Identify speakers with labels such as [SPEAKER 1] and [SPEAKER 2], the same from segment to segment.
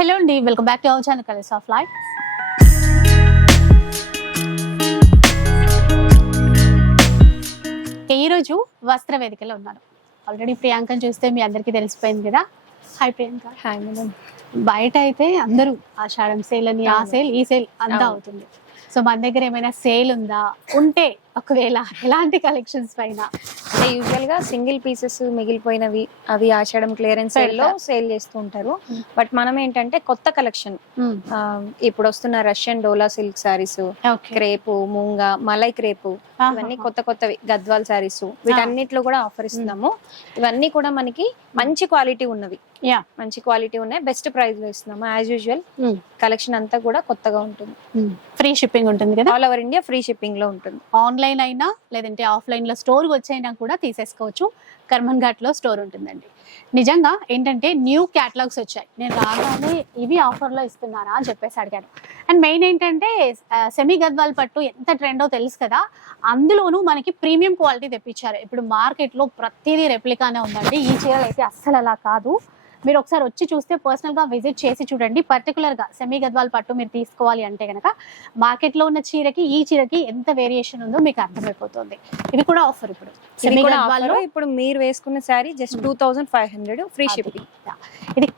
[SPEAKER 1] Hello అండి welcome back to our channel Colours of Life. ఈరోజు వస్త్ర వేదికలో ఉన్నాను. ఆల్రెడీ ప్రియాంకని చూస్తే మీ అందరికీ తెలిసిపోయింది కదా. హాయ్ ప్రియాంక.
[SPEAKER 2] హాయ్ మేడం
[SPEAKER 1] బయట అయితే అందరూ ఆషాఢం సేల్ అని ఆ. సేల్ ఈ సేల్ అంతా. అవుతుంది. సో మన దగ్గర ఏమైనా సేల్ ఉందా? ఉంటే ఒకవేళ ఎలాంటి కలెక్షన్స్ పైన?
[SPEAKER 2] అంటే యూజువల్గా సింగిల్ పీసెస్ మిగిలిపోయినవి అవి ఆషాఢం క్లియరెన్స్ సేల్లో సేల్ చేస్తూ ఉంటారు.
[SPEAKER 1] Hmm.
[SPEAKER 2] బట్ మనం ఏంటంటే కొత్త కలెక్షన్ ఇప్పుడు వస్తున్న Russian dola silk saris crepe moonga malai crepe ఇవన్నీ కొత్త కొత్తవి గద్వాల్ సారీస్ వీటన్నిటిలో కూడా ఆఫర్ ఇస్తున్నాము. ఇవన్నీ కూడా మనకి మంచి క్వాలిటీ ఉన్నవి.
[SPEAKER 1] యా
[SPEAKER 2] మంచి క్వాలిటీ ఉన్నాయి. బెస్ట్ ప్రైస్లో ఇస్తున్నాము. యాజ్ యూజువల్ కలెక్షన్ అంతా కూడా కొత్తగా ఉంటుంది.
[SPEAKER 1] ఫ్రీ షిప్పింగ్ ఉంటుంది కదా?
[SPEAKER 2] ఆల్ ఓవర్ ఇండియా ఫ్రీ షిప్పింగ్లో ఉంటుంది.
[SPEAKER 1] ఆన్లైన్ అయినా లేదంటే ఆఫ్లైన్లో స్టోర్ వచ్చైనా కూడా తీసేసుకోవచ్చు. కర్మన్ ఘాట్లో స్టోర్ ఉంటుందండి. నిజంగా ఏంటంటే న్యూ క్యాటలాగ్స్ వచ్చాయి. నేను రాగానే ఇవి ఆఫర్లో ఇస్తున్నారా అని చెప్పేసి అడిగాను. అండ్ మెయిన్ ఏంటంటే సెమీ గద్వాల్ పట్టు ఎంత ట్రెండో తెలుసు కదా అందులోనూ మనకి ప్రీమియం క్వాలిటీ తెప్పించారు. ఇప్పుడు మార్కెట్లో ప్రతిదీ రెప్లికానే ఉందండి. ఈ చీరలు అయితే అస్సలు అలా కాదు. మీరు ఒకసారి వచ్చి చూస్తే పర్సనల్గా విజిట్ చేసి చూడండి పర్టికులర్గా సెమీ గద్వాల్ పట్టు మీరు తీసుకోవాలి అంటే కనుక మార్కెట్లో ఉన్న చీరకి ఈ చీరకి ఎంత వేరియేషన్ ఉందో మీకు అర్థమైపోతుంది ఇవి కూడా ఆఫర్ ఇప్పుడు
[SPEAKER 2] ఇది
[SPEAKER 1] సెమీ గద్వాల్లో.
[SPEAKER 2] ఇప్పుడు మీరు వేసుకున్న sari just. Two thousand five hundred free. Shipping
[SPEAKER 1] ఇది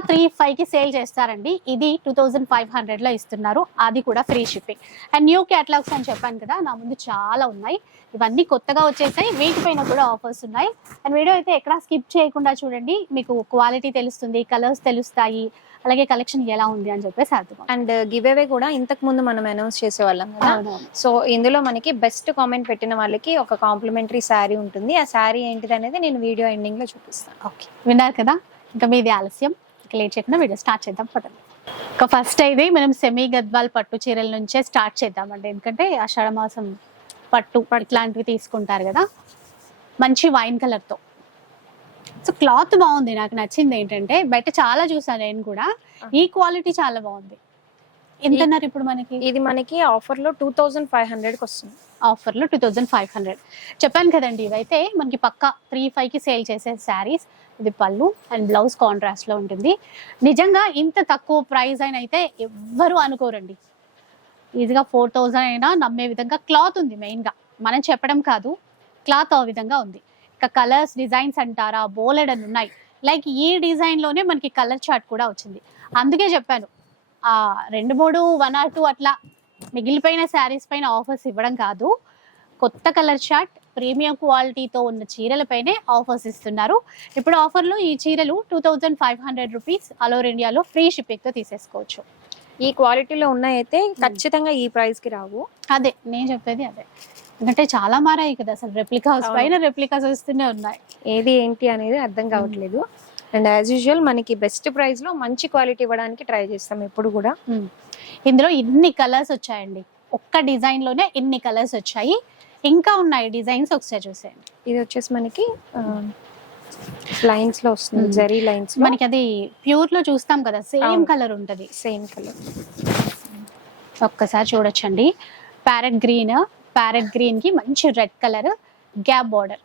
[SPEAKER 1] త్రీ ఫైవ్కి సేల్ చేస్తారండి. ఇది టూ థౌజండ్ ఫైవ్ హండ్రెడ్లో ఇస్తున్నారు. అది కూడా free shipping and new catalogues అని చెప్పాను కదా నా ముందు చాలా ఉన్నాయి. ఇవన్నీ కొత్తగా వచ్చేసాయి. వీటిపైన కూడా ఆఫర్స్ ఉన్నాయి. అండ్ వీడియో అయితే ఎక్కడా స్కిప్ చేయకుండా చూడండి. మీకు క్వాలిటీ తెలుస్తుంది కలర్స్ తెలుస్తాయి. అలాగే కలెక్షన్ ఎలా ఉంది అని చెప్పేసి అర్థం
[SPEAKER 2] అండ్ గివ్ అవే కూడా ఇంతకు ముందు మనం అనౌన్స్ చేసేవాళ్ళం కదా. సో ఇందులో మనకి బెస్ట్ కామెంట్ పెట్టిన వాళ్ళకి ఒక కాంప్లిమెంటరీ శారీ ఉంటుంది. ఆ శారీ ఏంటిది అనేది నేను వీడియో ఎండింగ్లో చూపిస్తాను.
[SPEAKER 1] ఓకే విన్నారు కదా? ఇంకా మీది ఆలస్యం. లేట్ చేయకుండా వీడియో స్టార్ట్ చేద్దాం పదండి. ఇంకా ఫస్ట్ అయితే మనం సెమీ గద్వాల్ పట్టు చీరల నుంచే స్టార్ట్ చేద్దామండి. ఎందుకంటే ఆషాఢ మాసం పట్టు ఇట్లాంటివి తీసుకుంటారు కదా మంచి వైన్ కలర్తో సో క్లాత్ బాగుంది నాకు నచ్చింది ఏంటంటే బయట చాలా చూసాను నేను కూడా. ఈ క్వాలిటీ చాలా బాగుంది. ఎంత
[SPEAKER 2] ఈ-
[SPEAKER 1] అన్నారు ఇప్పుడు మనకి?
[SPEAKER 2] ఇది మనకి ఆఫర్లో టూ థౌసండ్ ఫైవ్ హండ్రెడ్కి వస్తుంది.
[SPEAKER 1] ఆఫర్లో టూ థౌజండ్ ఫైవ్ హండ్రెడ్. చెప్పాను కదండి ఇవైతే మనకి పక్క త్రీ కి సేల్ చేసే శారీస్. ఇది పళ్ళు అండ్ బ్లౌజ్ కాంట్రాస్ట్లో ఉంటుంది. నిజంగా ఇంత తక్కువ ప్రైస్ అయిన అయితే ఎవ్వరూ అనుకోరండి. ఈజీగా ఫోర్ థౌజండ్ అయినా నమ్మే విధంగా క్లాత్ ఉంది మెయిన్గా. మనం చెప్పడం కాదు క్లాత్ ఆ విధంగా ఉంది. ఇంకా కలర్స్ డిజైన్స్ అంటారా బోలెడ్ అని ఉన్నాయి లైక్ ఈ డిజైన్లోనే మనకి కలర్ చార్ట్ కూడా వచ్చింది. అందుకే చెప్పాను రెండు మూడు వన్ ఆర్ టూ అట్లా మిగిలిపోయిన శారీస్ పైన ఆఫర్స్ ఇవ్వడం కాదు. కొత్త కలర్ చార్ట్ ప్రీమియం క్వాలిటీతో ఉన్న చీరలపైనే ఆఫర్స్ ఇస్తున్నారు. ఇప్పుడు ఆఫర్లో ఈ చీరలు two thousand five hundred rupees all over ఇండియాలో ఫ్రీ షిప్పింగ్తో తీసేసుకోవచ్చు.
[SPEAKER 2] ఈ క్వాలిటీలో ఉన్నాయైతే ఖచ్చితంగా ఈ ప్రైస్కి రావు.
[SPEAKER 1] అదే నేను చెప్పేది అదే. ఎందుకంటే చాలా మారాయి కదా అసలు రెప్లికాస్. పైన రెప్లికాస్ వస్తూనే ఉన్నాయి.
[SPEAKER 2] ఏది ఏంటి అనేది అర్థం కావట్లేదు. అండ్ యాజ్ యూజువల్ మనకి బెస్ట్ ప్రైస్లో మంచి క్వాలిటీ ఇవ్వడానికి ట్రై చేస్తాం ఎప్పుడు కూడా.
[SPEAKER 1] ఇందులో ఇన్ని కలర్స్ వచ్చాయండి. ఒక్క డిజైన్లోనే ఇన్ని కలర్స్ వచ్చాయి. ఇంకా ఉన్నాయి డిజైన్స్ ఒకసారి చూసేయండి.
[SPEAKER 2] ఇది వచ్చేసి మనకి లైన్స్లో వస్తుంది
[SPEAKER 1] Hmm.
[SPEAKER 2] జరీ లైన్స్
[SPEAKER 1] మనకి అది ప్యూర్లో చూస్తాం కదా సేమ్. కలర్ ఉంటది.
[SPEAKER 2] సేమ్ కలర్
[SPEAKER 1] ఒక్కసారి చూడొచ్చండి. ప్యారెట్ గ్రీన్ ప్యారెట్ గ్రీన్కి మంచి రెడ్ కలర్ గ్యాప్ బార్డర్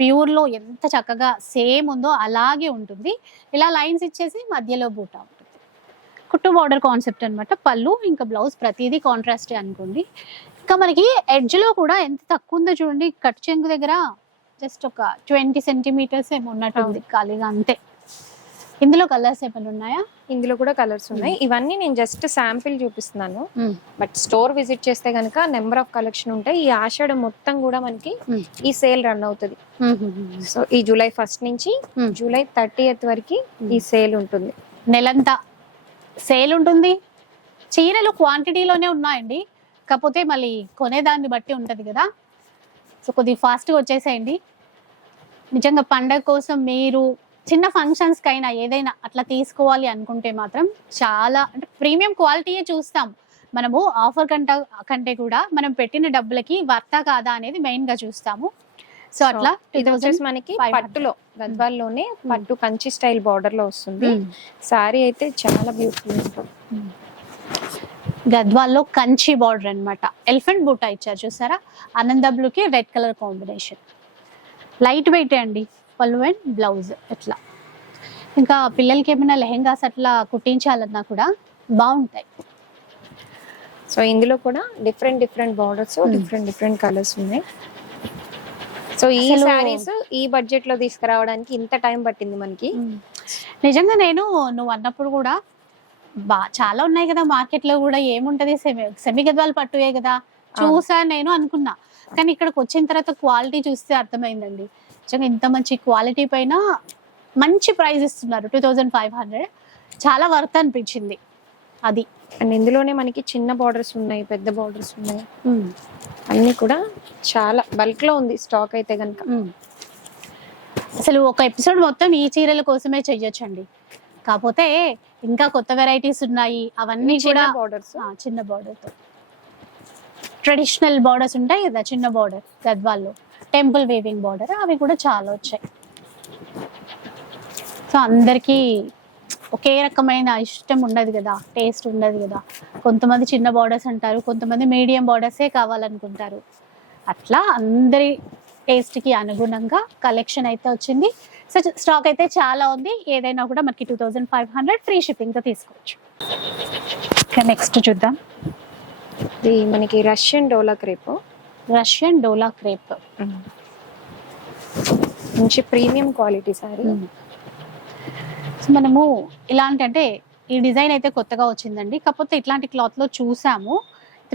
[SPEAKER 1] ప్యూర్లో ఎంత చక్కగా సేమ్ ఉందో అలాగే ఉంటుంది. ఇలా లైన్స్ ఇచ్చేసి మధ్యలో బూటా ఉంటుంది. కుట్టు బార్డర్ కాన్సెప్ట్ అన్నమాట. పళ్ళు ఇంకా బ్లౌజ్ ప్రతిదీ కాంట్రాస్ట్ అనుకోండి. ఇంకా మనకి ఎడ్జ్లో కూడా ఎంత తక్కువ ఉందో చూడండి. కట్ చెంగు దగ్గర జస్ట్ ఒక ట్వంటీ సెంటీమీటర్స్ ఏమో ఉన్నట్టుంది ఖాళీగా అంతే. ఇందులో కలర్స్ ఏమైనా ఉన్నాయా?
[SPEAKER 2] ఇందులో కూడా కలర్స్ ఉన్నాయి. ఇవన్నీ నేను జస్ట్ శాంపిల్ చూపిస్తున్నాను. బట్ స్టోర్ విజిట్ చేస్తే గనుక నెంబర్ ఆఫ్ కలెక్షన్ ఉంటాయి. ఈ ఆషాఢం మొత్తం కూడా మనకి
[SPEAKER 1] Hmm.
[SPEAKER 2] ఈ సేల్ రన్ అవుతుంది. సో ఈ జూలై ఫస్ట్ నుంచి
[SPEAKER 1] Hmm.
[SPEAKER 2] జూలై థర్టీ వరకు ఈ సేల్ ఉంటుంది.
[SPEAKER 1] నెలంతా సేల్ ఉంటుంది. చీరలు క్వాంటిటీలోనే ఉన్నాయండి. కాకపోతే మళ్ళీ కొనేదాన్ని బట్టి ఉంటుంది కదా. సో కొద్దిగా ఫాస్ట్గా వచ్చేసేయండి. నిజంగా పండగ కోసం మీరు చిన్న ఫంక్షన్స్కి అయినా ఏదైనా అట్లా తీసుకోవాలి అనుకుంటే మాత్రం చాలా అంటే ప్రీమియం క్వాలిటీయే చూస్తాం. మనము ఆఫర్ కంట కంటే కూడా మనం పెట్టిన డబ్బులకి వర్తా కాదా అనేది మెయిన్గా చూస్తాము. సో అట్లా
[SPEAKER 2] ఇది వచ్చేసి మనకి
[SPEAKER 1] 500.
[SPEAKER 2] పట్టులో గద్వాల్లోనే పట్టు కంచి స్టైల్ బార్డర్లో వస్తుంది. సారీ అయితే చాలా బ్యూటిఫుల్
[SPEAKER 1] గద్వాల్లో కంచి బార్డర్ అన్నమాట. ఎలిఫెంట్ బూటా ఇచ్చారు చూసారా? ఆనంద బ్లూకి red colour combination light weight అండి. పళ్ళు అండ్ బ్లౌజ్ ఎట్లా. ఇంకా పిల్లలకి ఏమైనా లెహెంగాస్ అట్లా కుట్టించాలన్నా కూడా బాగుంటాయి.
[SPEAKER 2] సో ఇందులో కూడా different different borders different different colours ఉన్నాయి. సో ఈ శారీస్ ఈ బడ్జెట్లో తీసుకురావడానికి ఇంత టైం పట్టింది మనకి?
[SPEAKER 1] నిజంగా నేను నువ్వు అన్నప్పుడు కూడా బా చాలా ఉన్నాయి కదా మార్కెట్లో కూడా ఏముంటది? సెమి సెమి గద్వాలు పట్టువే కదా. చూసా నేను అనుకున్నా. కానీ ఇక్కడికి వచ్చిన తర్వాత క్వాలిటీ చూస్తే అర్థమైందండి. నిజంగా ఇంత మంచి క్వాలిటీ పైన మంచి ప్రైస్ ఇస్తున్నారు టూ థౌజండ్ ఫైవ్ హండ్రెడ్. చాలా వర్త్ అనిపించింది. అది.
[SPEAKER 2] అండ్ ఇందులోనే మనకి చిన్న బార్డర్స్ ఉన్నాయి పెద్ద బార్డర్స్ ఉన్నాయి. అన్ని కూడా చాలా బల్క్లో ఉంది స్టాక్ అయితే కనుక.
[SPEAKER 1] అసలు ఒక ఎపిసోడ్ మొత్తం ఈ చీరల కోసమే చెయ్యొచ్చండి. కాకపోతే ఇంకా కొత్త వెరైటీస్ ఉన్నాయి అవన్నీ కూడా
[SPEAKER 2] బార్డర్స్
[SPEAKER 1] చిన్న border తో. ట్రెడిషనల్ బార్డర్స్ ఉంటాయి కదా చిన్న బార్డర్ గద్వాల్లో. టెంపుల్ వేవింగ్ బార్డర్ అవి కూడా చాలా వచ్చాయి. సో అందరికీ ఒకే రకమైన ఇష్టం ఉండదు కదా టేస్ట్ ఉండదు కదా. కొంతమంది చిన్న బార్డర్స్ అంటారు కొంతమంది మీడియం బార్డర్సే కావాలనుకుంటారు. అట్లా అందరి టేస్ట్కి అనుగుణంగా కలెక్షన్ అయితే వచ్చింది. సో స్టాక్ అయితే చాలా ఉంది. ఏదైనా కూడా మనకి two thousand five hundred free షిప్పింగ్తో తీసుకోవచ్చు. నెక్స్ట్ చూద్దాం.
[SPEAKER 2] ఇది మనకి Russian dola crepe.
[SPEAKER 1] Russian dola crepe.
[SPEAKER 2] మంచి ప్రీమియం క్వాలిటీ సారీ.
[SPEAKER 1] సో మనము ఇలాంటి అంటే ఈ డిజైన్ అయితే కొత్తగా వచ్చిందండి. కాకపోతే ఇట్లాంటి క్లాత్లో చూసాము.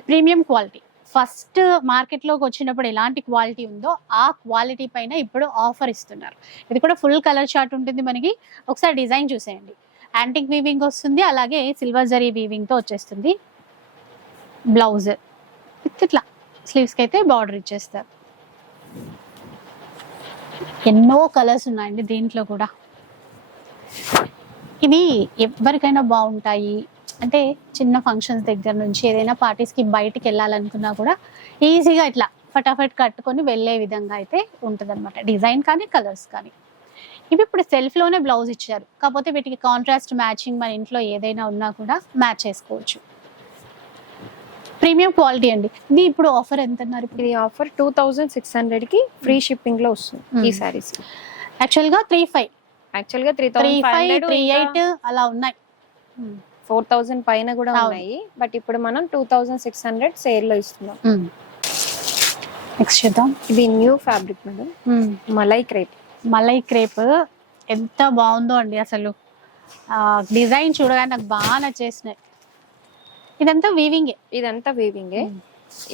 [SPEAKER 1] Premium quality. ఫస్ట్ మార్కెట్లోకి వచ్చినప్పుడు ఎలాంటి క్వాలిటీ ఉందో ఆ క్వాలిటీ పైన ఇప్పుడు ఆఫర్ ఇస్తున్నారు. ఇది కూడా ఫుల్ కలర్ చార్ట్ ఉంటుంది మనకి. ఒకసారి డిజైన్ చూసేయండి. యాంటిక్ వీవింగ్ వస్తుంది అలాగే సిల్వర్ జరీ వీవింగ్తో వచ్చేస్తుంది. బ్లౌజ్ ఇట్లా. స్లీవ్స్కి అయితే బార్డర్ ఇచ్చేస్తారు. ఎన్నో కలర్స్ ఉన్నాయండి దీంట్లో కూడా. ఇవి ఎవరికైనా బాగుంటాయి. అంటే చిన్న ఫంక్షన్స్ దగ్గర నుంచి ఏదైనా పార్టీస్కి బయటికి వెళ్ళాలనుకున్నా కూడా ఈజీగా ఇట్లా ఫటాఫట్ కట్టుకొని వెళ్ళే విధంగా అయితే ఉంటుంది అనమాట డిజైన్ కానీ కలర్స్ కానీ. ఇవి ఇప్పుడు సెల్ఫ్లోనే బ్లౌజ్ ఇచ్చారు. కాకపోతే వీటికి కాంట్రాస్ట్ మ్యాచింగ్ మన ఇంట్లో ఏదైనా ఉన్నా కూడా మ్యాచ్ చేసుకోవచ్చు. ప్రీమియం క్వాలిటీ అండి. ఇది ఇప్పుడు ఆఫర్ ఎంత అన్నారు ఇప్పుడు?
[SPEAKER 2] ఇది ఆఫర్ టూ థౌజండ్ సిక్స్ హండ్రెడ్కి ఫ్రీ షిప్పింగ్లో వస్తుంది ఈ
[SPEAKER 1] Hmm.
[SPEAKER 2] సారీస్
[SPEAKER 1] యాక్చువల్గా త్రీ ఫైవ్
[SPEAKER 2] యాక్చువల్గా three thousand
[SPEAKER 1] five three eight అలా ఉన్నాయి.
[SPEAKER 2] ఫోర్ థౌసండ్ పైన కూడా. ఉన్నాయి. బట్ ఇప్పుడు మనం టూ థౌసండ్ సిక్స్ హండ్రెడ్ సేల్లో ఇస్తున్నాం.
[SPEAKER 1] నెక్స్ట్ చూద్దాం.
[SPEAKER 2] ఇది new fabric madam malai crepe.
[SPEAKER 1] Malai crepe ఎంత బాగుందో అండి అసలు. డిజైన్ చూడగానే నాకు బాగా నచ్చేసినాయి. ఇదంతా వీవింగే
[SPEAKER 2] ఇదంతా వీవింగ్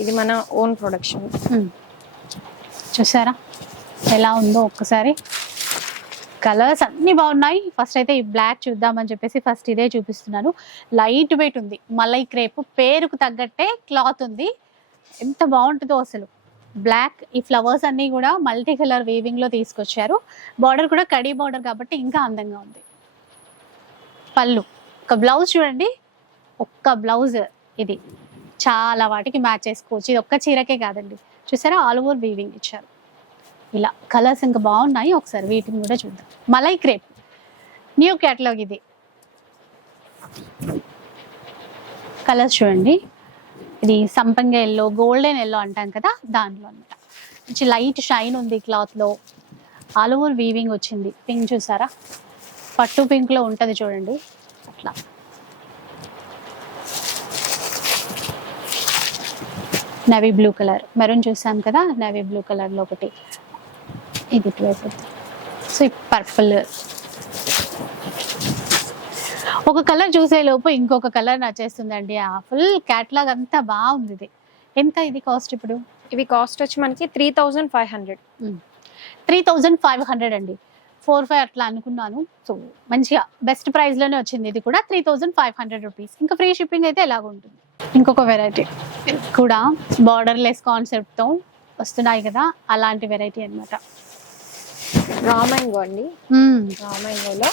[SPEAKER 2] ఇది మన ఓన్ ప్రొడక్షన్
[SPEAKER 1] చూసారా? ఎలా ఉందో ఒక్కసారి. కలర్స్ అన్ని బాగున్నాయి. ఫస్ట్ అయితే ఈ బ్లాక్ చూద్దామని చెప్పేసి ఫస్ట్ ఇదే చూపిస్తున్నాను. లైట్ వెయిట్ ఉంది. మలై క్రేప్. పేరుకు తగ్గట్టే క్లాత్ ఉంది. ఎంత బాగుంటుందో అసలు. బ్లాక్ ఈ ఫ్లవర్స్ అన్నీ కూడా మల్టీ కలర్ వీవింగ్లో తీసుకొచ్చారు. బార్డర్ కూడా కడీ బార్డర్ కాబట్టి ఇంకా అందంగా ఉంది. పళ్ళు. ఒక బ్లౌజ్ చూడండి. ఒక్క బ్లౌజ్ ఇది. చాలా వాటికి మ్యాచ్ చేసుకోవచ్చు. ఇది ఒక్క చీరకే కాదండి. చూసారా? ఆల్ ఓవర్ వీవింగ్ ఇచ్చారు. ఇలా కలర్స్ ఇంకా బాగున్నాయి. ఒకసారి వీటిని కూడా చూద్దాం. మలై క్రేప్. న్యూ క్యాటలాగ్ ఇది. కలర్స్ చూడండి. ఇది సంపంగ ఎల్లో గోల్డెన్ ఎల్లో అంటాం కదా? దాంట్లో అనమాట. మంచి లైట్ షైన్ ఉంది క్లాత్లో ఆల్ ఓవర్ వీవింగ్ వచ్చింది. పింక్ చూసారా? పట్టు పింక్లో ఉంటుంది చూడండి. అట్లా. Navy blue colour. మెరూన్ చూసాం కదా నవీ బ్లూ కలర్లో ఒకటి. ఇది ఇటువైపు. So purple. ఒక కలర్ చూసే లోపు ఇంకొక కలర్ నచ్చేస్తుందండి. ఆ ఫుల్ క్యాట్లాగ్ అంతా బాగుంది ఇది. ఎంత ఇది కాస్ట్ ఇప్పుడు?
[SPEAKER 2] ఇవి కాస్ట్ వచ్చి మనకి three thousand five hundred.
[SPEAKER 1] Three thousand five hundred అండి. ఫోర్ ఫైవ్ అట్లా అనుకున్నాను. సో మంచిగా బెస్ట్ ప్రైస్లోనే వచ్చింది. ఇది కూడా three thousand five hundred rupees. ఇంకా ఫ్రీ షిప్పింగ్ అయితే ఎలాగ ఉంటుంది. ఇంకొక వెరైటీ కూడా బార్డర్ లెస్ కాన్సెప్ట్తో వస్తున్నాయి కదా అలాంటి వెరైటీ అనమాట
[SPEAKER 2] రామాంగో అండి? రామాంగోలో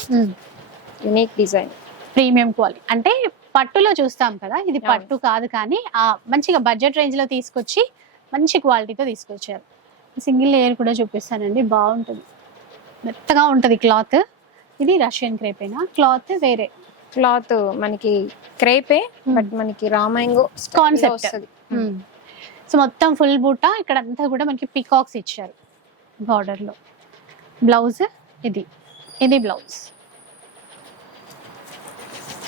[SPEAKER 2] యునిక్ డిజైన్
[SPEAKER 1] ప్రీమియం క్వాలిటీ అంటే పట్టులో చూస్తాం కదా ఇది. పట్టు కాదు కానీ ఆ మంచిగా బడ్జెట్ రేంజ్లో తీసుకొచ్చి మంచి క్వాలిటీతో తీసుకొచ్చారు. సింగిల్ లేయర్ కూడా చూపిస్తానండి బాగుంటుంది. మెత్తగా ఉంటుంది క్లాత్ ఇది రష్యన్ క్రేపేనా క్లాత్ వేరే.
[SPEAKER 2] క్లాత్ మనకి క్రేపే బట్ మనకి రామాంగో
[SPEAKER 1] Concept.
[SPEAKER 2] వస్తుంది.
[SPEAKER 1] సో మొత్తం ఫుల్ బూట ఇక్కడ అంతా కూడా మనకి పికాక్స్ ఇచ్చారు బార్డర్లో బ్లౌజ్ ఇది ఇది బ్లౌజ్.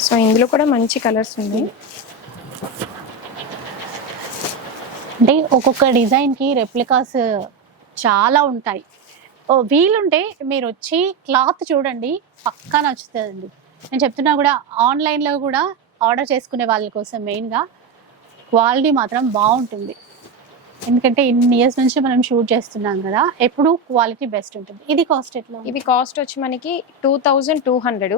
[SPEAKER 2] సో ఇందులో కూడా మంచి కలర్స్ ఉన్నాయి.
[SPEAKER 1] అంటే ఒక్కొక్క డిజైన్కి రెప్లికాస్ చాలా ఉంటాయి. ఓ వీలుంటే మీరు వచ్చి క్లాత్ చూడండి పక్కా నచ్చుతుందండి. నేను చెప్తున్నా కూడా ఆన్లైన్లో కూడా ఆర్డర్ చేసుకునే వాళ్ళ కోసం మెయిన్గా క్వాలిటీ మాత్రం బాగుంటుంది. ఎందుకంటే ఇన్ని ఇయర్స్ నుంచి మనం షూట్ చేస్తున్నాం కదా ఎప్పుడు క్వాలిటీ బెస్ట్ ఉంటుంది. ఇది కాస్ట్ ఎట్లా?
[SPEAKER 2] ఇవి కాస్ట్ వచ్చి మనకి two thousand two hundred.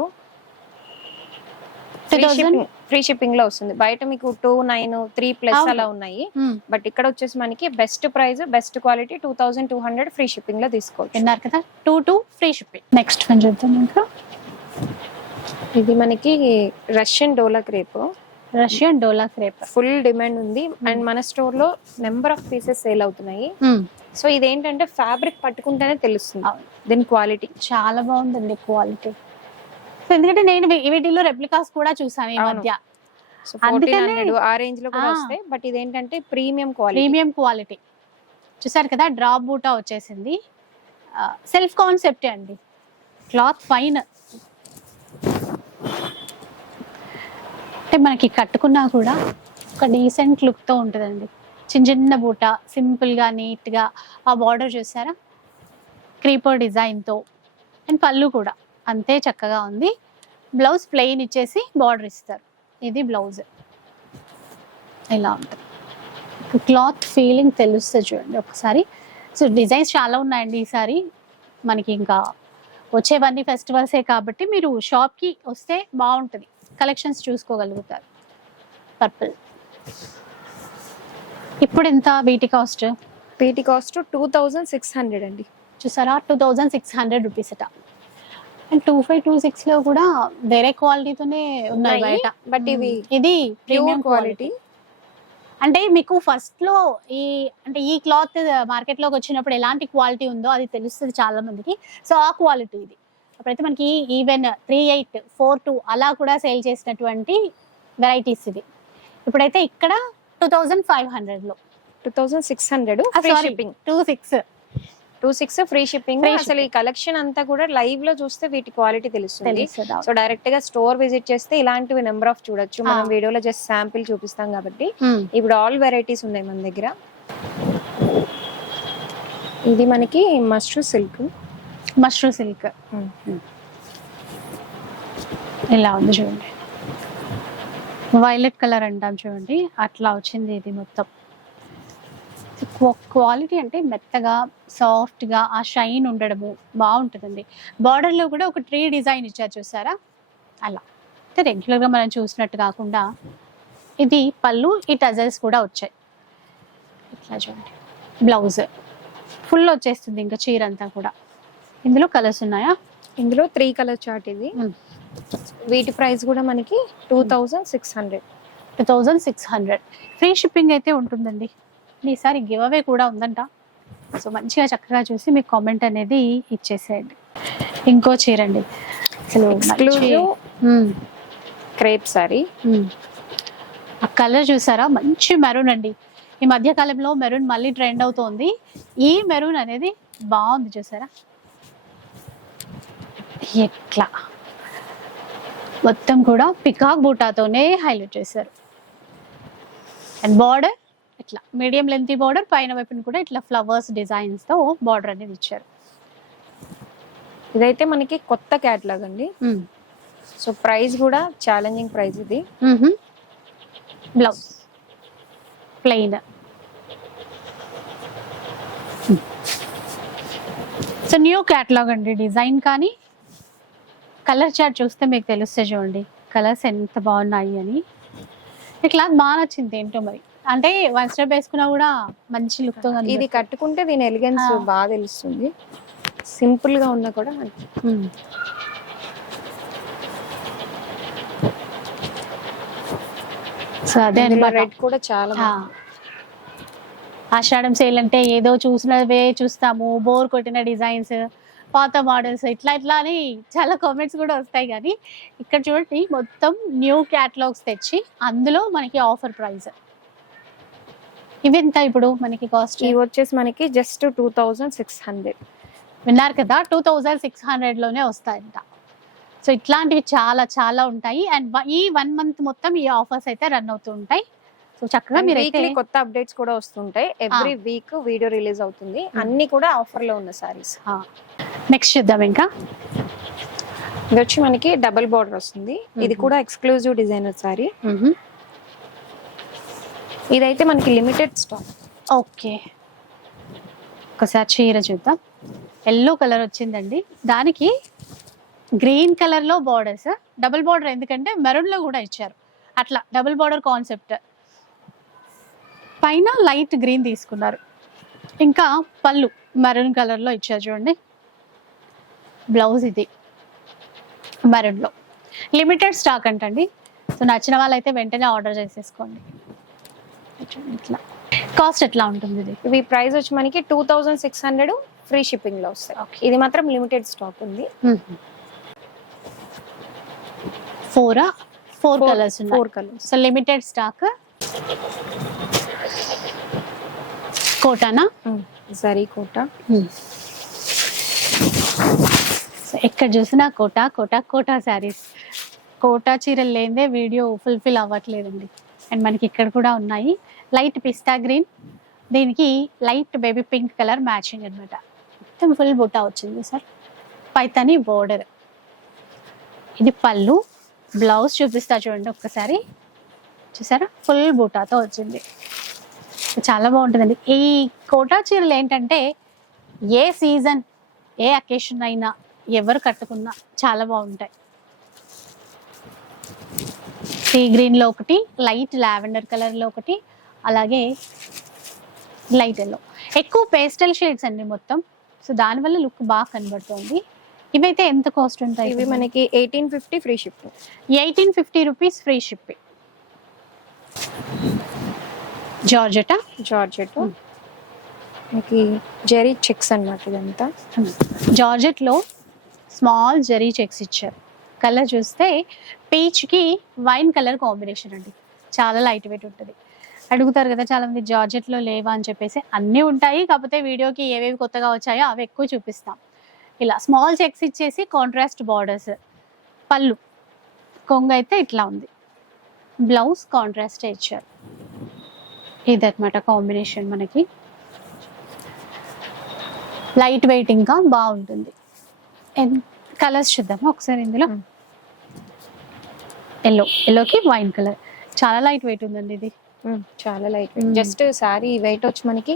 [SPEAKER 2] Free
[SPEAKER 1] 2000?
[SPEAKER 2] షిప్పింగ్లో వస్తుంది. బయట మీకు టూ నైన్ త్రీ ప్లస్. అలా ఉన్నాయి. బట్ ఇక్కడ వచ్చేసి మనకి best price best quality two thousand two hundred free షిప్పింగ్లో తీసుకోవచ్చు.
[SPEAKER 1] విన్నారు కదా two two free shipping. Next చూద్దాం ఇంకా?
[SPEAKER 2] ఇది మనకి Russian dola crepe.
[SPEAKER 1] Russian dola crepe.
[SPEAKER 2] Full demand ఉంది. అండ్ మన స్టోర్లో నెంబర్ ఆఫ్ పీసెస్ సేల్ అవుతున్నాయి. సో ఇదేంటంటే ఫ్యాబ్రిక్ పట్టుకుంటేనే తెలుస్తుంది. దీని క్వాలిటీ.
[SPEAKER 1] చాలా బాగుందండి క్వాలిటీ. సో ఎందుకంటే నేను వీటిలో రెప్లికాస్ కూడా చూసాను ఈ. మధ్య.
[SPEAKER 2] ఆ రేంజ్లో కూడా. వస్తాయి. బట్ ఇదేంటంటే ప్రీమియం క్వాలిటీ.
[SPEAKER 1] Premium quality. చూసారు కదా డ్రాప్ బూటా వచ్చేసింది. సెల్ఫ్ కాన్సెప్టే అండి. Cloth fine. అంటే మనకి కట్టుకున్నా కూడా ఒక డీసెంట్ లుక్తో ఉంటుందండి. చిన్న చిన్న బూట సింపుల్గా నీట్గా ఆ బార్డర్ చూసారా? క్రీపర్ డిజైన్తో అండ్ పళ్ళు కూడా. అంతే చక్కగా ఉంది. బ్లౌజ్ ప్లెయిన్ ఇచ్చేసి బార్డర్ ఇస్తారు. ఇది బ్లౌజ్ ఇలా ఉంటుంది. క్లాత్ ఫీలింగ్ తెలుస్తుంది చూడండి ఒకసారి. సో డిజైన్స్ చాలా ఉన్నాయండి ఈసారి. మనకి ఇంకా వచ్చేవన్నీ ఫెస్టివల్సే కాబట్టి మీరు షాప్కి వస్తే బాగుంటుంది. కలెక్షన్స్ చూసుకోగలుగుతారు. పర్పుల్. ఇప్పుడు ఎంత వీటి కాస్ట్?
[SPEAKER 2] వీటి cost two thousand six hundred అండి.
[SPEAKER 1] చూసారా? Two thousand six hundred rupees అట. అండ్ టూ ఫైవ్ టూ సిక్స్లో కూడా వేరే క్వాలిటీతోనే ఉన్నాయి. బయట
[SPEAKER 2] but ఇవి
[SPEAKER 1] ఇది
[SPEAKER 2] ప్రీమియం క్వాలిటీ.
[SPEAKER 1] అంటే మీకు ఫస్ట్లో ఈ అంటే ఈ క్లాత్ మార్కెట్లోకి వచ్చినప్పుడు ఎలాంటి క్వాలిటీ ఉందో అది తెలుస్తుంది చాలా మందికి. సో ఆ క్వాలిటీ ఇది. అప్పుడైతే మనకి even three eight four two అలా కూడా సేల్ చేసినటువంటి వెరైటీస్ ఇది ఇప్పుడైతే ఇక్కడ టూ థౌజండ్ ఫైవ్ హండ్రెడ్లో.
[SPEAKER 2] Two thousand six hundred free shipping
[SPEAKER 1] two six
[SPEAKER 2] two six free shipping అసలు ఈ కలెక్షన్ అంతా కూడా లైవ్లో చూస్తే వీటి క్వాలిటీ తెలుస్తుంది. సో డైరెక్ట్గా స్టోర్ విజిట్ చేస్తే ఇలాంటివి నెంబర్ ఆఫ్ చూడొచ్చు. మనం
[SPEAKER 1] ఆ.
[SPEAKER 2] వీడియోలో జస్ట్ శాంపిల్ చూపిస్తాం కాబట్టి.
[SPEAKER 1] Hmm.
[SPEAKER 2] ఇప్పుడు ఆల్ వెరైటీస్ ఉన్నాయి మన దగ్గర. ఇది మనకి మష్రూ సిల్క్
[SPEAKER 1] మష్రూ సిల్క్. ఇలా ఉంది చూడండి. వైలెట్ కలర్ అంటాం చూడండి. అట్లా వచ్చింది ఇది మొత్తం. క్వాలిటీ అంటే మెత్తగా సాఫ్ట్గా ఆ షైన్ ఉండడము బాగుంటుందండి. బార్డర్లో కూడా ఒక ట్రీ డిజైన్ ఇచ్చారు చూసారా? అలా. అంటే రెగ్యులర్గా మనం చూసినట్టు కాకుండా ఇది పళ్ళు ఈ టజల్స్ కూడా వచ్చాయి. ఇట్లా చూడండి. బ్లౌజ్ ఫుల్ వచ్చేస్తుంది ఇంకా చీర అంతా కూడా. ఇందులో కలర్స్ ఉన్నాయా?
[SPEAKER 2] ఇందులో త్రీ కలర్ చార్ట్ ఇది. వీటి ప్రైస్ కూడా మనకి two thousand six hundred
[SPEAKER 1] two thousand six hundred free shipping అయితే ఉంటుందండి. ఈసారి గివ్ అవే కూడా ఉందంట. సో మంచిగా చక్కగా చూసి మీకు కామెంట్ అనేది ఇచ్చేసేయండి. ఇంకో చీర అండి. అసలు మంచి-
[SPEAKER 2] ఎక్స్క్లూజివ్
[SPEAKER 1] మ్మ్.
[SPEAKER 2] క్రేప్ సారీ.
[SPEAKER 1] ఆ కలర్ చూసారా? మంచి మెరూన్ అండి. ఈ మధ్య కాలంలో మెరూన్ మళ్ళీ ట్రెండ్ అవుతోంది. ఈ మెరూన్ అనేది బాగుంది చూసారా? ఎట్లా? మొత్తం కూడా పికాక్ బూటాతోనే హైలైట్ చేశారు. అండ్ బార్డర్ ఇట్లా మీడియం లెంత్ బార్డర్ పైన వైపున కూడా ఇట్లా ఫ్లవర్స్ డిజైన్స్తో బార్డర్ అనేది ఇచ్చారు.
[SPEAKER 2] ఇదైతే మనకి కొత్త క్యాట్లాగ్ అండి. సో ప్రైస్ కూడా ఛాలెంజింగ్ ప్రైస్ ఇది.
[SPEAKER 1] Blouse plain so new catalogue అండి డిజైన్ కానీ కలర్ చార్ట్ చూస్తే మీకు తెలుస్తే చూడండి కలర్స్ ఎంత బాగున్నాయి అని ఈ క్లాత్ బాగా నచ్చింది ఏంటో మరి అంటే వన్ స్టెప్ వేసుకున్నా కూడా మంచి లుక్తో
[SPEAKER 2] ఇది. కట్టుకుంటే దీని ఎలిగెన్స్. బాగా తెలుస్తుంది సింపుల్గా ఉన్నా కూడా.
[SPEAKER 1] సో అదే
[SPEAKER 2] రెడ్ కూడా చాలా.
[SPEAKER 1] ఆషాఢం సేల్ అంటే ఏదో చూసినవే చూస్తాము బోర్ కొట్టిన డిజైన్స్ పాత మోడల్స్ ఇట్లా ఇట్లా అని చాలా కామెంట్స్ కూడా వస్తాయి కానీ ఇక్కడ చూడండి మొత్తం న్యూ క్యాటలాగ్స్ తెచ్చి అందులో మనకి ఆఫర్ ప్రైస్ ఇవి ఎంత ఇప్పుడు మనకి కాస్ట్
[SPEAKER 2] ఇవి వచ్చేసి మనకి just two thousand six hundred
[SPEAKER 1] విన్నారు కదా టూ థౌజండ్ సిక్స్ హండ్రెడ్లోనే వస్తాయంట. సో ఇట్లాంటివి చాలా చాలా ఉంటాయి. అండ్ ఈ వన్ మంత్ మొత్తం ఈ ఆఫర్స్ అయితే రన్ అవుతూ ఉంటాయి. సో చక్కగా మీరు
[SPEAKER 2] వీక్లీ కొత్త అప్డేట్స్ కూడా వస్తుంటాయి. ఎవ్రీ వీక్ వీడియో రిలీజ్ అవుతుంది. అన్ని కూడా ఆఫర్లో ఉన్న సారీస్
[SPEAKER 1] నెక్స్ట్ చూద్దాం ఇంకా.
[SPEAKER 2] ఇది వచ్చి మనకి డబుల్ బార్డర్ వస్తుంది. ఇది. కూడా ఎక్స్క్లూజివ్ డిజైనర్ సారీ ఇదైతే మనకి లిమిటెడ్ స్టాక్
[SPEAKER 1] ఓకే. ఒకసారి చీర చూద్దాం. ఎల్లో కలర్ వచ్చిందండి. దానికి గ్రీన్ కలర్లో బార్డర్స్ డబుల్ బార్డర్ ఎందుకంటే మెరూన్లో కూడా ఇచ్చారు. అట్లా డబుల్ బార్డర్ కాన్సెప్ట్ పైన లైట్ గ్రీన్ తీసుకున్నారు. ఇంకా పళ్ళు మెరూన్ కలర్లో ఇచ్చారు చూడండి. బ్లౌజ్ ఇది. మెరూన్లో లిమిటెడ్ స్టాక్ అంటండి. సో నచ్చిన వాళ్ళైతే వెంటనే ఆర్డర్ చేసేసుకోండి. ఇట్లా. కాస్ట్ ఎట్లా ఉంటుంది ఇది?
[SPEAKER 2] ఇవి ప్రైస్ వచ్చి మనకి two thousand six hundred free షిప్పింగ్లో వస్తాయి. ఇది మాత్రం లిమిటెడ్ స్టాక్ ఉంది.
[SPEAKER 1] ఫోరా four colours
[SPEAKER 2] four colours
[SPEAKER 1] so limited stock కోటానా
[SPEAKER 2] zari Kota
[SPEAKER 1] ఎక్కడ చూసినా కోటా కోటా కోటా శారీస్. కోటా చీరలు లేదే వీడియో ఫుల్ఫిల్ అవ్వట్లేదండి. అండ్ మనకి ఇక్కడ కూడా ఉన్నాయి. Light pista green. దీనికి light baby pink colour matching అన్నమాట. మొత్తం ఫుల్ బుట్టా వచ్చింది సార్. పైతని బోర్డర్. ఇది పళ్ళు. బ్లౌజ్ చూపిస్తా చూడండి ఒక్కసారి. చూసారా? ఫుల్ బూటాతో వచ్చింది. చాలా బాగుంటుందండి. ఈ కోటా చీరలు ఏంటంటే ఏ సీజన్ ఏ అకేషన్ అయినా ఎవరు కట్టుకున్నా చాలా బాగుంటాయి. సీ గ్రీన్లో ఒకటి లైట్ లావెండర్ కలర్లో ఒకటి అలాగే లైట్ ఎల్లో. ఎక్కువ పేస్టల్ షేడ్స్ అండి మొత్తం. సో దానివల్ల లుక్ బాగా కనబడుతుంది. ఇవైతే ఎంత కాస్ట్ ఉంటాయి?
[SPEAKER 2] ఇవి మనకి eighteen fifty free shipping.
[SPEAKER 1] Eighteen fifty rupees free shipping. జార్జెటా?
[SPEAKER 2] Georgette. మనకి జెరీ చెక్స్ అన్నమాట ఇదంతా.
[SPEAKER 1] జార్జెట్లో స్మాల్ జరీ చెక్స్ ఇచ్చారు. కలర్ చూస్తే పీచ్కి వైన్ కలర్ కాంబినేషన్ అండి. చాలా లైట్ వెయిట్ ఉంటుంది. అడుగుతారు కదా చాలా మంది జార్జెట్ లేవా అని చెప్పేసి అన్నీ ఉంటాయి కాకపోతే వీడియోకి ఏవేవి కొత్తగా వచ్చాయో అవి ఎక్కువ చూపిస్తాం. ఇలా స్మాల్ చెక్స్ ఇచ్చేసి కాంట్రాస్ట్ బార్డర్స్. పళ్ళు. కొంగు అయితే ఇట్లా ఉంది. బ్లౌజ్ కాంట్రాస్ట్ ఇచ్చారు. ఇదన్నమాట కాంబినేషన్ మనకి. లైట్ వెయిట్ ఇంకా బాగుంటుంది. కలర్స్ చూద్దామా? ఒకసారి ఇందులో. ఎల్లో ఎల్లోకి వైన్ కలర్ చాలా లైట్ వెయిట్ ఉందండి ఇది.
[SPEAKER 2] చాలా లైట్. జస్ట్ సారీ వెయిట్ వచ్చి మనకి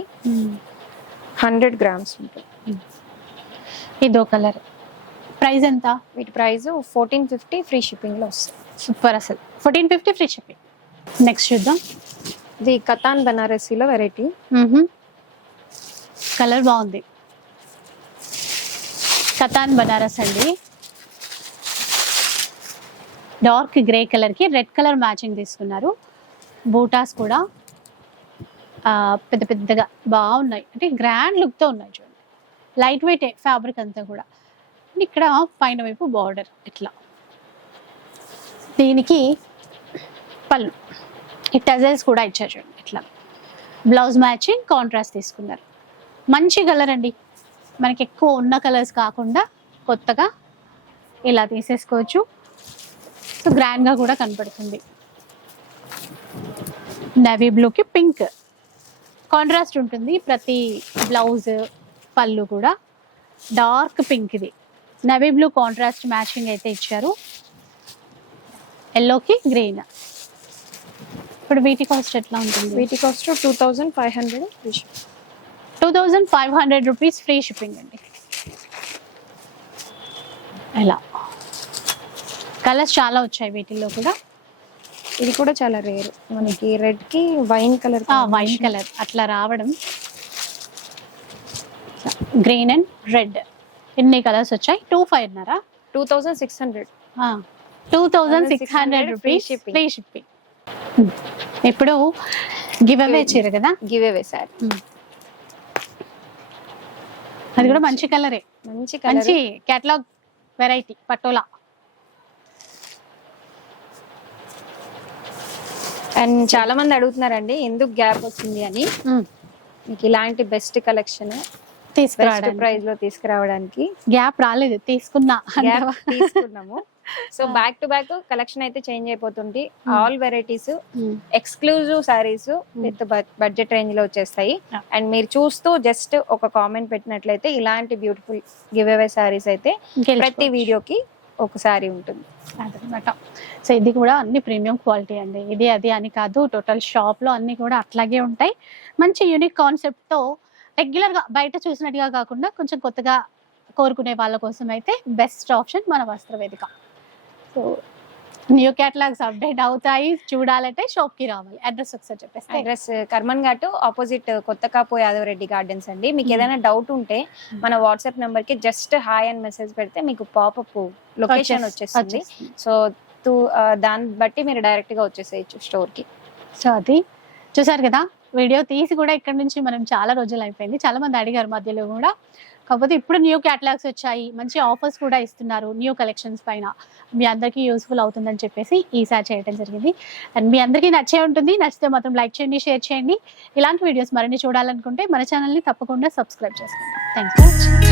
[SPEAKER 2] హండ్రెడ్ గ్రామ్స్ ఉంటుంది.
[SPEAKER 1] ఇదో కలర్ ప్రైస్ ఎంత?
[SPEAKER 2] వీటి ప్రైస్ ఫోర్టీన్ ఫిఫ్టీ ఫ్రీ షిప్పింగ్లో వస్తుంది.
[SPEAKER 1] సూపర్ అసలు. Fourteen fifty free shipping next చూద్దాం.
[SPEAKER 2] ఇది కతాన్ బనారసీలో వెరైటీ
[SPEAKER 1] కలర్ బాగుంది. కతాన్ బనారస్ అండి. డార్క్ గ్రే కలర్కి రెడ్ కలర్ మ్యాచింగ్ తీసుకున్నారు. బూటాస్ కూడా పెద్ద పెద్దగా బాగున్నాయి. అంటే గ్రాండ్ లుక్తో ఉన్నాయి చూడండి. లైట్ వెయిట్ ఫ్యాబ్రిక్ అంతా కూడా. ఇక్కడ పైన వైపు బార్డర్ ఇట్లా. దీనికి పళ్ళు. ఈ టజల్స్ కూడా ఇచ్చారు చూడండి ఇట్లా. బ్లౌజ్ మ్యాచింగ్ కాంట్రాస్ట్ తీసుకున్నారు. మంచి కలర్ అండి. మనకి ఎక్కువ ఉన్న కలర్స్ కాకుండా కొత్తగా ఇలా తీసేసుకోవచ్చు. సో గ్రాండ్గా కూడా కనపడుతుంది. నవీ బ్లూకి పింక్ కాంట్రాస్ట్ ఉంటుంది. ప్రతి బ్లౌజ్ పళ్ళు కూడా. డార్క్ పింక్ ఇది. నవీ బ్లూ కాంట్రాస్ట్ మ్యాచింగ్ అయితే ఇచ్చారు. ఎల్లోకి గ్రీన్ ఇప్పుడు వీటి కాస్ట్ ఎట్లా ఉంటుంది?
[SPEAKER 2] వీటి cost two thousand five hundred
[SPEAKER 1] two thousand five hundred rupees free shipping అండి. ఎలా? కలర్స్ చాలా వచ్చాయి వీటిల్లో కూడా.
[SPEAKER 2] ఇది కూడా చాలా రేర్. మనకి రెడ్కి వైన్ కలర్
[SPEAKER 1] వైన్ కలర్. అట్లా రావడం. Green and red. ఎన్ని కలర్స్ వచ్చాయి? టూ ఫైవ్ అన్నారా?
[SPEAKER 2] Two thousand six hundred.
[SPEAKER 1] Two thousand six hundred rupees. Free shipping. ఇప్పుడు గివ్ అవే చీర కదా?
[SPEAKER 2] Give away sir.
[SPEAKER 1] అది కూడా మంచి కలరే.
[SPEAKER 2] మంచి
[SPEAKER 1] మంచి కేటలాగ్ వెరైటీ పటోలా.
[SPEAKER 2] అండ్ చాలా మంది అడుగుతున్నారండి ఎందుకు గ్యాప్ వచ్చింది అని? మీకు ఇలాంటి బెస్ట్ కలెక్షన్
[SPEAKER 1] తీసుకురావడానికి.
[SPEAKER 2] ప్రైస్లో తీసుకురావడానికి.
[SPEAKER 1] గ్యాప్ రాలేదు తీసుకున్నా
[SPEAKER 2] గ్యాప్ తీసుకున్నాము. So back to back collection అయితే చేంజ్ అయిపోతుంది. All varieties exclusive saris with budget రేంజ్లో వచ్చేస్తాయి. అండ్ మీరు చూస్తూ జస్ట్ ఒక కామెంట్ పెట్టినట్లయితే ఇలాంటి బ్యూటిఫుల్ గివ్ అవే సారీస్ అయితే ప్రతి వీడియోకి ఒక సారీ ఉంటుంది.
[SPEAKER 1] అదనమాట. సో ఇది కూడా అన్ని ప్రీమియం క్వాలిటీ అండి. ఇది అది అని కాదు టోటల్ షాప్లో అన్ని కూడా అట్లాగే ఉంటాయి. మంచి యూనిక్ కాన్సెప్ట్తో రెగ్యులర్గా బయట చూసినట్టుగా కాకుండా కొంచెం కొత్తగా కోరుకునే వాళ్ళ కోసం అయితే బెస్ట్ ఆప్షన్ మన వస్త్ర వేదిక సో న్యూ క్యాటలాగ్స్ అప్డేట్ అవుతాయి. చూడాలంటే షాప్కి రావాలి. అడ్రస్ ఒకసారి చెప్పేస్తే
[SPEAKER 2] అడ్రస్ కర్మన్ ఘాట్ ఆపోజిట్ కొత్త కాపు యాదవ్ రెడ్డి గార్డెన్స్ అండి. మీకు
[SPEAKER 1] Hmm.
[SPEAKER 2] ఏదైనా డౌట్ ఉంటే మన వాట్సాప్ నెంబర్కి జస్ట్ హాయ్ అని మెసేజ్ పెడితే మీకు పాపప్ లొకేషన్ వచ్చేస్తుంది. సో దాన్ని బట్టి మీరు డైరెక్ట్గా వచ్చేసేయచ్చు స్టోర్కి
[SPEAKER 1] సో అది చూసారు కదా? వీడియో తీసి కూడా ఇక్కడ నుంచి మనం చాలా రోజులు అయిపోయింది. చాలా మంది అడిగారు మధ్యలో కూడా. కాకపోతే ఇప్పుడు న్యూ క్యాటలాగ్స్ వచ్చాయి. మంచి ఆఫర్స్ కూడా ఇస్తున్నారు న్యూ కలెక్షన్స్ పైన. మీ అందరికీ యూస్ఫుల్ అవుతుందని చెప్పేసి ఈసారి చేయడం జరిగింది. అండ్ మీ అందరికీ నచ్చే ఉంటుంది. నచ్చితే మాత్రం లైక్ చేయండి షేర్ చేయండి. ఇలాంటి వీడియోస్ మరిన్ని చూడాలనుకుంటే మన ఛానల్ని తప్పకుండా సబ్స్క్రైబ్ చేసుకోండి. Thank you